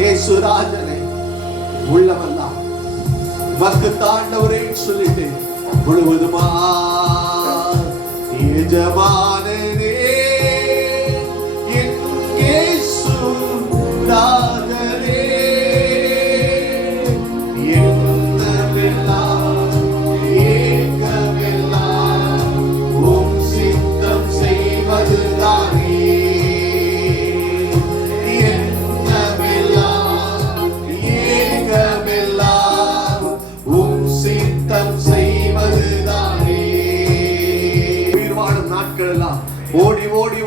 ஏசுராஜனை உள்ளவெல்லாம் மக்கு தாண்டவரே சொல்லிட்டு முழுவதுமா எஜமானனே. ஓடி ஓடி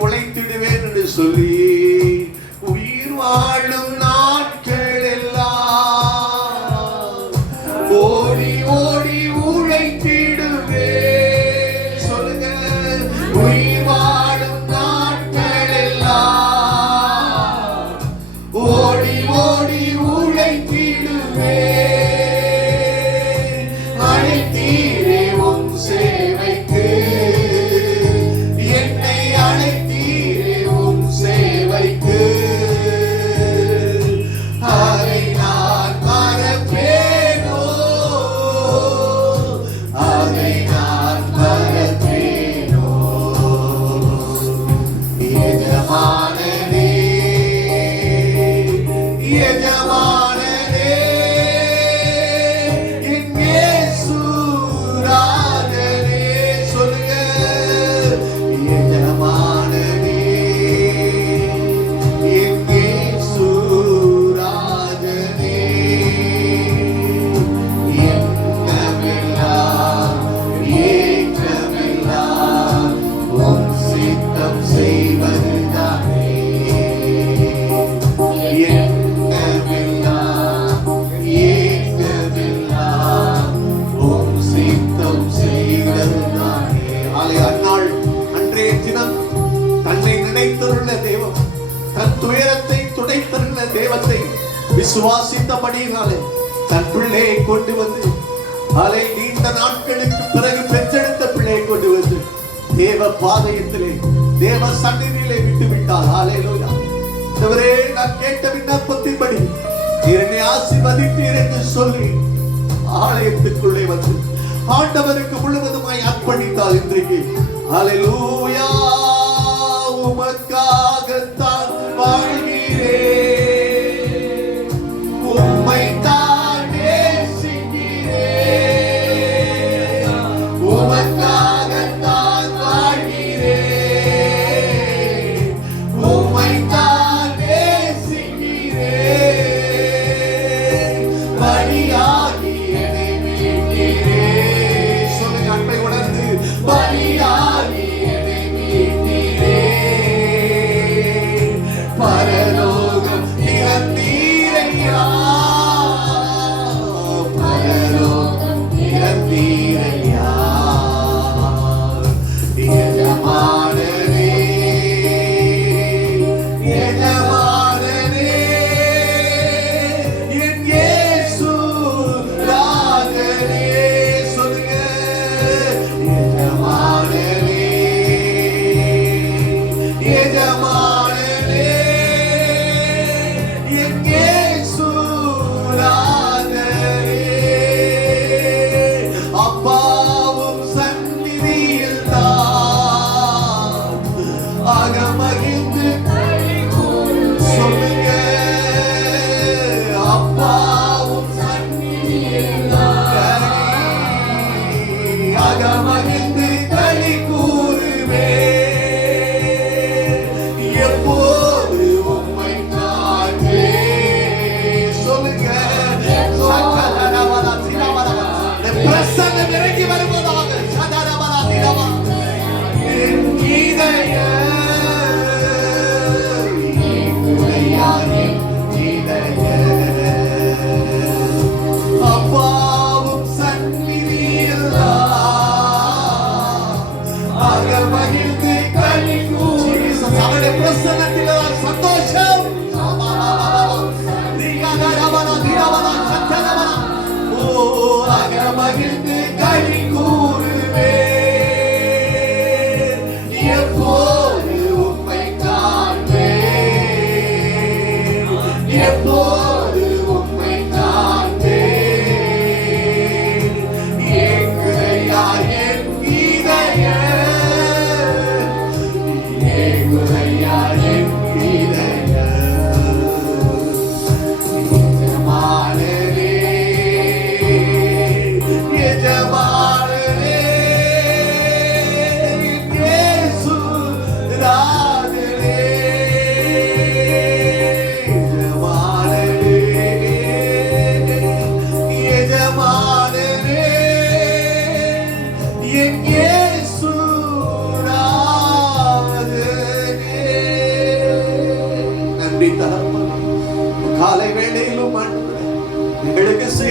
も。விசுவாசித்தபடியினாலே தன் பிள்ளையை கொண்டு வந்து அலை நீண்ட நாட்களுக்கு பிறகு பெற்றெடுத்த பிள்ளையை கொண்டு வந்து தேவ பாதயத்திலே தேவ சன்னிதியிலே விட்டு விட்டார் ஆலையிலோயா இவரே நான் கேட்ட விண்ணப்பத்தின்படி என்னை ஆசிர்வதித்தீர் என்று சொல்லி ஆலயத்துக்குள்ளே வந்து ஆண்டவருக்கு முழுவதுமாய் அர்ப்பணித்தால் இன்றைக்கு. ஹalleluya. உமக்காகத்தான் வாழ்கிறேன் presence of the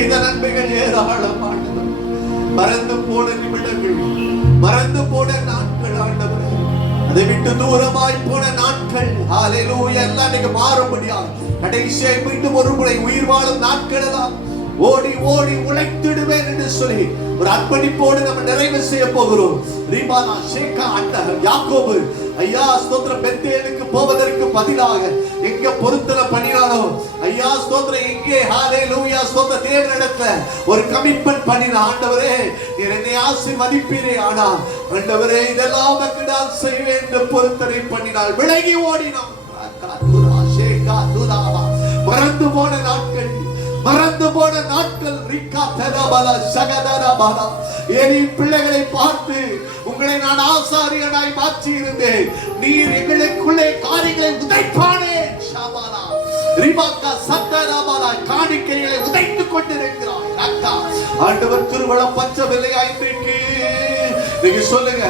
செய்த நன்மைகள் ஏராளமானது. மறந்து போன நிமிடங்கள் மறந்து போன நாட்கள் ஆண்டவரே. அதை விட்டு தூரமாய் போன நாட்கள். ஹalleluya எல்லாம் நீங்க மாறும்படியா கடைசியை மீண்டும் ஒரு முறை உயிர் வாழும் நாட்கள் எல்லாம் ஓடி ஓடி உழைத்திடுவேன் என்று சொல்லி ஒரு அர்ப்பணிப்போடு நம்ம நிறைவு செய்ய போகிறோம். ரீபானா ஷேகா அண்டகம் யாக்கோபு ஐயா ஸ்தோத்திர பெத்தேலுக்கு போவதற்கு பதிலாக எங்க பொருத்தல பண்ணினாலோ ஐயா ஸ்தோத்திர எங்கே ஹாலே லூயா ஸ்தோத்திர தேவனிடத்துல ஒரு கமிட்மெண்ட் பண்ணின ஆண்டவரே நீர் என்னை ஆசீர்வதிப்பீரே ஆனா ஆண்டவரே இதெல்லாம் உமக்கு நான் செய்வேன் என்று பொருத்தனை பண்ணினாள் விலகி ஓடினான். மறந்து போன நாட்கள். மறந்து போன நாட்கள் ரிக்கா தரபல சகதரபல என் பிள்ளைகளை பார்த்து உங்களை நான் ஆசாரியனாய் மாற்றி இருந்தேன் நீர் எங்களுக்குள்ளே காரியங்களை உதைப்பானே. ஷாபாலா. ரிபாக்கா சத்தரபாலா காணிக்கைகளை உதைத்துக் கொண்டிருக்கிறார் ஆண்டவர் திருமணம் பச்சவில்லையா இன்றைக்கு நீங்க சொல்லுங்க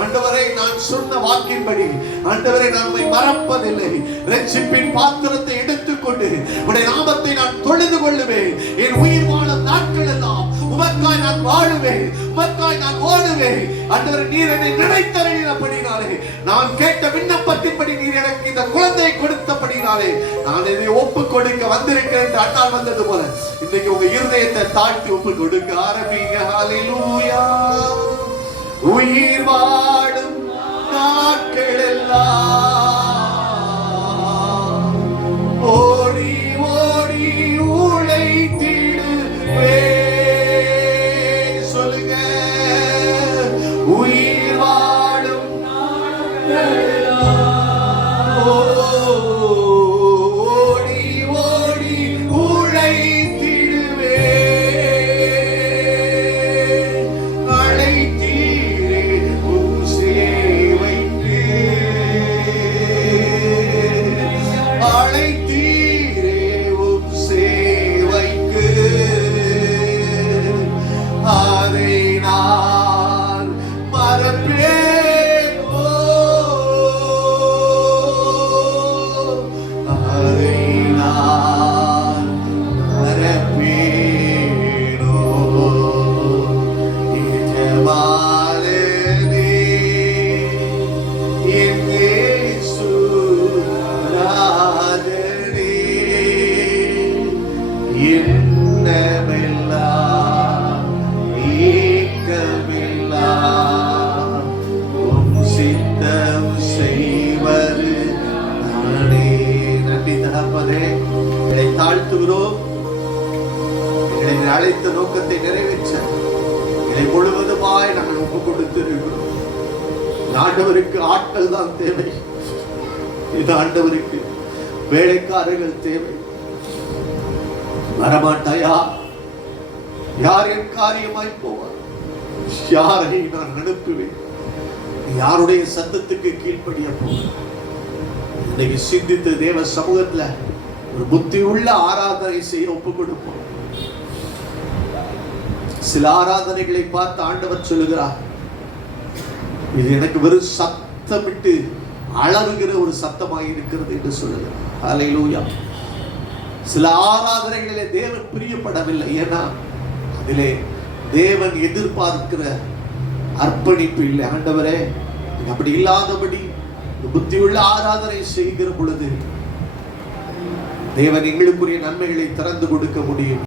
ஆண்டவரை நான் சொன்ன வாக்கின்படி ஆண்டவரை நான் உண்மை மறப்பதில்லை. ரட்சிப்பின் பாத்திரத்தை எடுத்துக்கொண்டு உடைய நாமத்தை நான் தொழுது கொள்ளுவேன். என் உயிர் வாழும் நாட்கள் எல்லாம் உமக்காய் நான் வாழுவேன் உமக்காய் நான் ஓடுவேன். ஆண்டவர் நீர் என்னை நினைத்தறியினபடினாலே நான் கேட்ட விண்ணப்பத்தின்படி நீர் எனக்கு இந்த குழந்தையை கொடுத்தபடினாலே நான் இதை ஒப்பு கொடுக்க வந்திருக்கிறேன் என்று அண்ணால் வந்தது போல. இன்னைக்கு உங்க இருதயத்தை தாழ்த்தி ஒப்பு கொடுக்க ஆரம்பிங்க. உயிர் வாடும் Marley. ஒப்பு கொடுத்திருக்கிறோம். ஆண்டவருக்கு ஆட்கள் தான் தேவை. இது ஆண்டவருக்கு வேலைக்காரர்கள் தேவை. வரமாட்டாயா? யார் என் காரியமாய் போவார்? யாரை நான் அனுப்புவேன்? யாருடைய சத்தத்துக்கு கீழ்ப்படிய போவேன்? இன்னைக்கு சிந்தித்து தேவ சமூகத்துல ஒரு புத்தி உள்ள ஆராதனை செய்ய ஒப்பு கொடுப்போம். சில ஆராதனைகளை பார்த்து ஆண்டவர் சொல்லுகிறார். இது எனக்கு வெறும் சத்தமிட்டு அழகுகிற ஒரு சத்தமாக இருக்கிறது என்று சொல்லுகிறார் அலையிலூயா சில ஆராதனைகளிலே தேவன் பிரியப்படவில்லை. ஏன்னா அதிலே தேவன் எதிர்பார்க்கிற அர்ப்பணிப்பு இல்லை. ஆண்டவரே அப்படி இல்லாதபடி புத்தியுள்ள ஆராதனை செய்கிற பொழுது தேவன் எங்களுக்குரிய நன்மைகளை திறந்து கொடுக்க முடியும்.